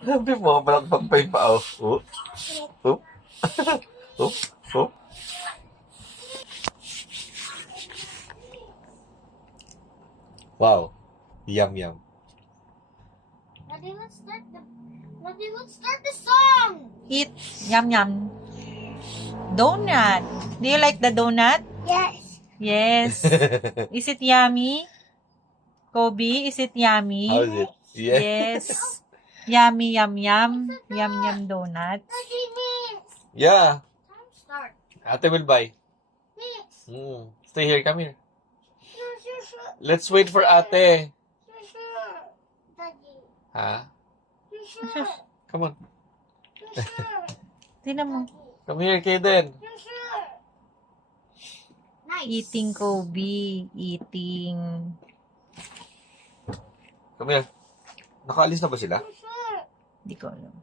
Sabi mo, malakbang pa yung paa. Oh, oh, oh, oh. Wow. Yum, yum. Daddy, let's start the song. Eat. Yum, yum. Donut. Do you like the donut? Yes. Yes. Is it yummy? Kobe, is it yummy? How is it? Yeah. Yes. Yummy, yum, yum. Yum, yum donuts. Daddy, mix. Yeah. Time start. Ate will buy. Mix. Stay here, come here. Sure. Let's wait for ate. Sure. Daddy. Ha? Sure. Come on. Sure. Tingnan mo. Come here, Kaden. Sure. Nice. Eating, Kobe. Eating. Come here. Nakaalis na ba sila? Sure. Hindi ko alam.